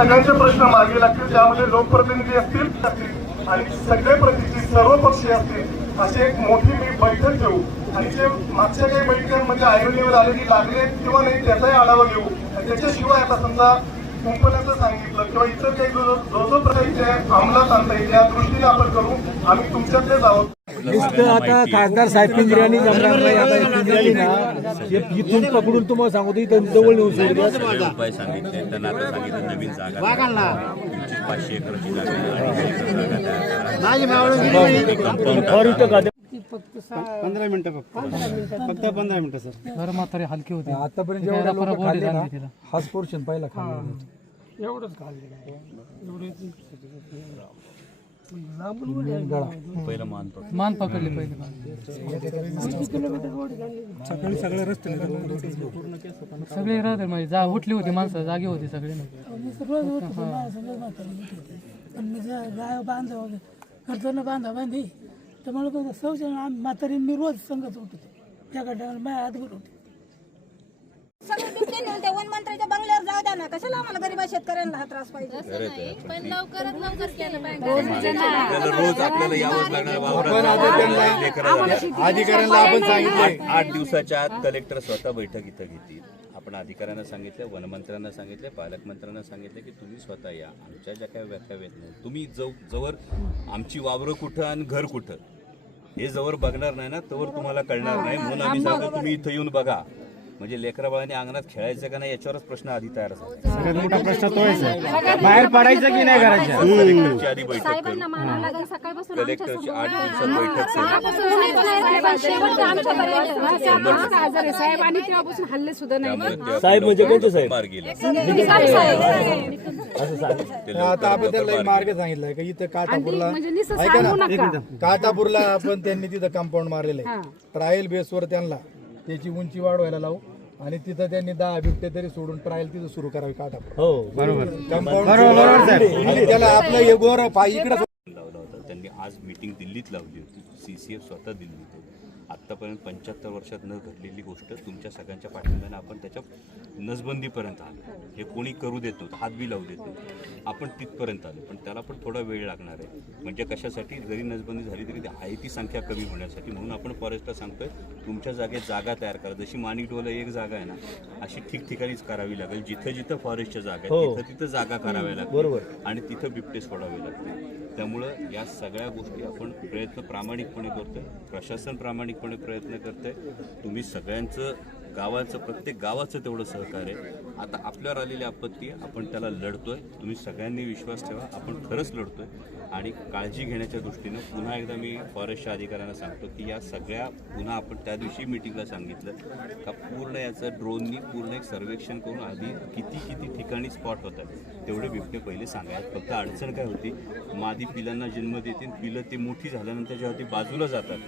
सगळ्यांचे प्रश्न मागे लागतील त्यामध्ये लोकप्रतिनिधी असतील असतील आणि सगळे प्रतिनिधी सर्व पक्षी असतील अशी एक मोठी मी बैठक घेऊ. आणि जे मागच्या काही बैठकांमध्ये ऐरोलीवर आलेली लागले किंवा नाही त्याचाही आढावा घेऊ. आणि त्याच्याशिवाय आता समजा कुंपण्याचं सांगितलं किंवा इतर काही जो जो जो प्रकार इथे अंमलात आणता येईल या दृष्टीने आपण करू. आम्ही तुमच्यातलेच आहोत. नुसतं आता खासदार साहेब पिंजऱ्यांनी जमणार नाही आता हे पिंजऱ्यांनी ना हे इथून पकडून तुम्हाला सांगतो इथं जवळ नेऊन सोडू सगळे उपाय सांगितले त्यांना आता सांगितलं नवीन जागा तुमची पाचशे एकरची जागा आहे, अडीचशे एकर जागा तयार करा. कंपाऊंड टाका. पंधरा मिनिटं फक्त. फक्त पंधरा मिनिटं सर. घर म्हातारे हलके होते. आतापर्यंत लोक खाल्ले ना. हाच पोर्शन पहिला खाल्ला एवढंच खाल्ले पहिलं मान पकड. मान पकडले पहिले. सगळे राहते म्हणजे जा उठली होती माणसं जागी होती सगळे पण मी जर गाय बांधा करताना बांधा बांधी. तर मला पण आम्ही म्हातारी मी रोज संगत होतो एका टायमाला माझ्या हात होते नेऊन त्या वनमंत्र्याच्या बंगल्यावर जाऊ द्या ना. कशाला आम्हाला गरीब शेतकऱ्यांना हा त्रास पाहिजे? पण लवकरात लवकर केलं पाहिजे. आपल्याला रोज आपल्याला यावंच लागणार वावरात. अधिकाऱ्यांना आपण सांगितलं आठ आठ दिवसाच्या आत कलेक्टर स्वतः बैठक इथं घेतील. आपण अधिकाऱ्यांना सांगितलं वनमंत्र्यांना सांगितले पालकमंत्र्यांना सांगितले की तुम्ही स्वतः या. आमच्या ज्या काही व्याख्या आहेत ना, तुम्ही जव जवळ आमची वावरं कुठं आणि घर कुठं? हे जवळ बघणार नाही ना तवर तुम्हाला कळणार नाही. म्हणून आम्ही सांगतो तुम्ही इथं येऊन बघा. म्हणजे लेकरा बाळांनी अंगणात खेळायचं का नाही याच्यावरच प्रश्न आधी तयार झाला. सगळ्यात मोठा प्रश्न तो आहे. सर बाहेर पडायचं की नाही घराच्या कलेक्टरची आधी बैठक करू. साहेबांना म्हणावं लागेल. सकाळपासून कलेक्टरची आठ दिवसात बैठक करू. साहेब आणि तेव्हापासून हल्ले सुद्धा नाही. साहेब म्हणजे कोणते साहेब? मार गेले. आता आपण त्याला एक मार्ग सांगितलाय का? इथं काटापूरला म्हणजे ऐका सांगू ना नका. काटापूरला आपण त्यांनी तिथं कंपाऊंड मारलेलं आहे. ट्रायल बेसवर त्यांना त्याची उंची वाढवायला लावू. आणि तिथं त्यांनी दहा बिबटे तरी सोडून ट्रायल तिथं सुरू करावी काटापूर हो बरोबर. त्याला आपलं हे गोर इकडे लावला होता. त्यांनी आज मीटिंग दिल्लीत लावली होती. सी सी एफ स्वतः दिल्लीत होते. आत्तापर्यंत पंच्याहत्तर वर्षात न घडलेली गोष्ट तुमच्या सगळ्यांच्या पाठिंब्याने आपण त्याच्या नसबंदीपर्यंत आलो. हे कोणी करू देत नव्हतं हात बी लावू देत नव्हतं. आपण तिथपर्यंत आलो. पण त्याला पण थोडा वेळ लागणार आहे. म्हणजे कशासाठी? जरी नसबंदी झाली तरी ती आहे ती संख्या कमी होण्यासाठी. म्हणून आपण फॉरेस्टला सांगतोय तुमच्या जागेत जागा तयार करा. जशी माणिकडोला एक जागा आहे ना अशी ठिकठिकाणीच करावी लागेल. जिथं जिथं फॉरेस्टच्या जागा आहेत तिथं तिथं जागा कराव्या लागतील. बरोबर. आणि तिथं बिबटे सोडावे लागतील. त्यामुळं या सगळ्या गोष्टी आपण प्रयत्न प्रामाणिकपणे करतोय. प्रशासन प्रामाणिकपणे प्रयत्न करतंय. तुम्ही सगळ्यांचं गावाचं प्रत्येक गावाचं तेवढं सहकार्य आहे. आता आपल्यावर आलेली आपत्ती आपण त्याला लढतोय. तुम्ही सगळ्यांनी विश्वास ठेवा. आपण खरंच लढतोय. आणि काळजी घेण्याच्या दृष्टीनं पुन्हा एकदा मी फॉरेस्टच्या अधिकाऱ्यांना सांगतो की या सगळ्या पुन्हा आपण त्या दिवशी मिटिंगला सांगितलं का पूर्ण याचं ड्रोननी पूर्ण एक सर्वेक्षण करून आधी किती किती ठिकाणी स्पॉट होतात तेवढे बिबटे पहिले सांगायत फक्त अडचण काय होती मादी पिलांना जन्म देतील पिलं ते मोठी झाल्यानंतर जेव्हा ती बाजूला जातात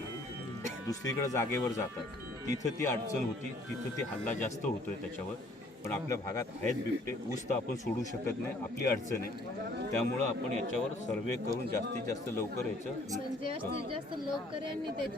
दुसरीकडे जागेवर जातात तिथं ती अडचण होती तिथं ती हल्ला जास्त होतोय त्याच्यावर. पण आपल्या भागात आहेत बिबटे ऊस तर आपण सोडू शकत नाही आपली अडचण आहे. त्यामुळं आपण याच्यावर सर्वे करून जास्तीत जास्त लवकर याचं जास्तीत जास्त लवकर यांनी त्याची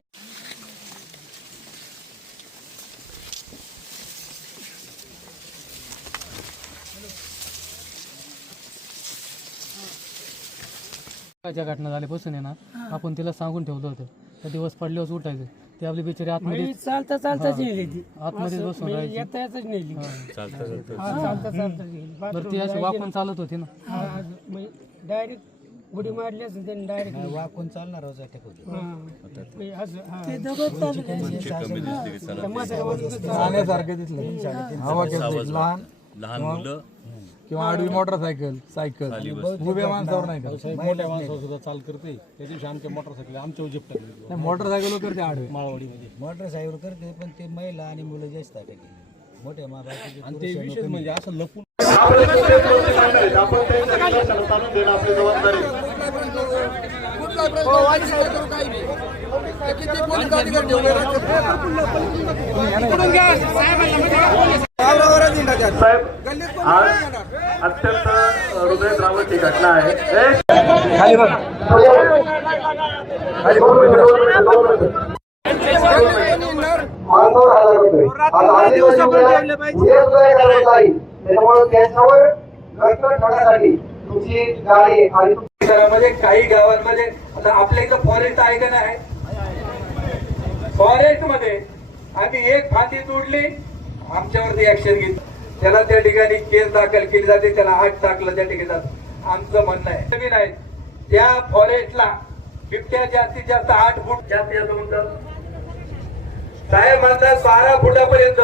ज्या घटना झाल्यापासून आहे ना आपण तिला सांगून ठेवलं होतं. त्या दिवस पडल्यावर उठायचं. ते आपली बिचारी आतमध्ये चालता चालताच नेली ती. आतमध्येच बसून राहायची. येता येताच नेली. चालतं चालतं हा, चालता चालता नेली. बरं ती अशी वाकून चालत होती ना? डायरेक्ट उडी मारली असेल त्यांनी डायरेक्ट वाकून चालणार होता ते दगड चालू उंची कमी दिसली. की चला लहान मुलं. किंवा आडवी मोटरसायकल सायकल उभ्या माणसावर नाही का मोठ्या माणसावर सुद्धा चाल करते. त्या दिवशी आमच्या मोटरसायकल आमच्या जिप टाकली नाही, मोटरसायकल करते आडवे. माळवाडीमध्ये. मोटरसायकल करते पण ते महिला आणि मुलं जास्त आहे मोठ्या माबाचे आणि ते विशेष म्हणजे असं लपून आपण देणं आपली जबाबदारी. साहेब आज अत्यंत हृदयद्रावक ही घटना आहे खाली बघ. माणसावर हल्ला करतोय. आता नाही करायला पाहिजे. त्याच्यामुळे त्याच्यावर लष्कर ठेवण्यासाठी तुमची गाडी आणि शहरामध्ये काही गावांमध्ये आता आपल्या इथं फॉरेस्ट आहे का नाही? फॉरेस्टमध्ये आम्ही एक फांदी तोडली आमच्यावरती ऍक्शन घेतली. त्याला त्या ठिकाणी केस दाखल केली जाते त्याला आठ टाकलं त्या ठिकाणी आमचं म्हणणं आहे. नवीन आहे त्या फॉरेस्टला बिबट्या जास्तीत जास्त आठ फूट जास्तीत जास्त म्हणतात साहेब म्हणतात बारा फुटापर्यंत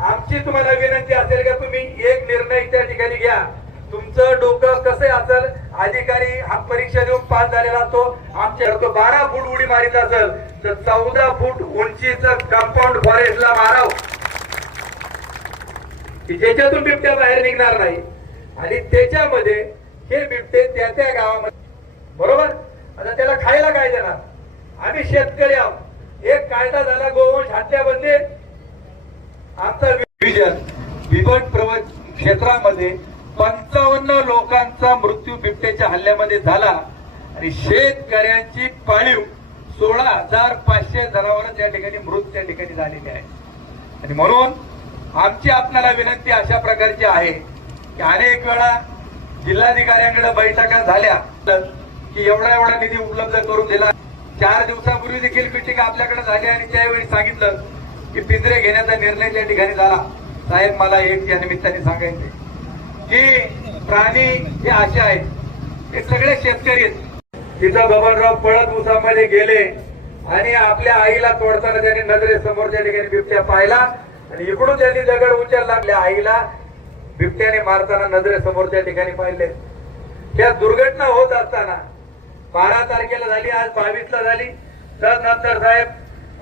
आमची तुम्हाला विनंती असेल का? तुम्ही एक निर्णय त्या ठिकाणी घ्या. तुमचं डोकं कसं असेल अधिकारी हा परीक्षा देऊन पास झालेला असतो. आमच्या तो बारा फूट उडी मारित असेल तर चौदा फूट उंचीचं कंपाऊंड फॉरेस्टला माराव. ज्याच्यातून बिबट्या बाहेर निघणार नाही. आणि त्याच्यामध्ये हे बिबटे त्या त्या गावामध्ये बरोबर? आता त्याला खायला काय देणार? आम्ही शेतकरी आहोत. एक कायदा झाला गोवंश हत्याबंदी. आमचा क्षेत्रामध्ये पंचावन्न लोकांचा मृत्यू बिबट्याच्या हल्ल्यामध्ये झाला. आणि शेतकऱ्यांची पाळीव सोळा हजार पाचशे जनावर त्या ठिकाणी मृत त्या ठिकाणी झालेली आहे आणि म्हणून आमची आपल्याला विनंती अशा प्रकारची आहे की अनेक वेळा जिल्हाधिकाऱ्यांकडे बैठका झाल्या की एवढा एवढा निधी उपलब्ध करून दिला. चार दिवसापूर्वी देखील मिटिंग आपल्याकडे झाली आणि त्यावेळी सांगितलं की पिंजरे घेण्याचा निर्णय त्या ठिकाणी झाला. साहेब मला एक या निमित्ताने सांगायचे की प्राणी हे असे आहेत हे सगळे शेतकरी आहेत. तिथं बबनराव पळत उसामध्ये गेले आणि आपल्या आईला तोडताना त्यांनी नजरेसमोर त्या ठिकाणी बिबट्या पाहिला आणि इकडून त्यांनी दगड उचलला. आपल्या आईला बिबट्याने मारताना नजरेसमोर त्या ठिकाणी पाहिले. त्या दुर्घटना होत असताना बारा तारखेला झाली आज बावीस ला झाली. त्यानंतर साहेब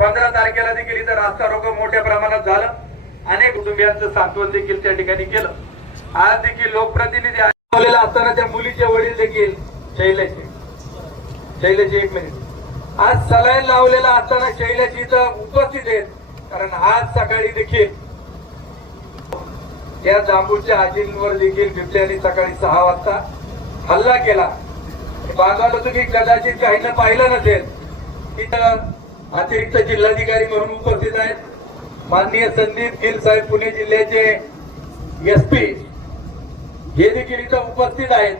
पंधरा तारखेला देखील इथं रास्ता रोको मोठ्या प्रमाणात झालं. अनेक कुटुंबियांचं सांत्वन देखील त्या ठिकाणी केलं. आज देखील लोकप्रतिनिधी असताना त्या मुलीचे वडील देखील शैलेचे शैलेचे एक मिनिट. आज सलाईन लावलेला असताना शैलेची इथं उपस्थित आहेत. कारण आज सकाळी देखील त्या जांभूच्या आजींवर देखील बिबट्याने सकाळी सहा वाजता हल्ला केला. बांधवाला तुम्ही कदाचित काहींना पाहिलं नसेल. तिथं अतिरिक्त जिल्हाधिकारी म्हणून उपस्थित आहेत. माननीय संदीप गिल साहेब पुणे जिल्ह्याचे एस पी हे देखील इथं उपस्थित आहेत.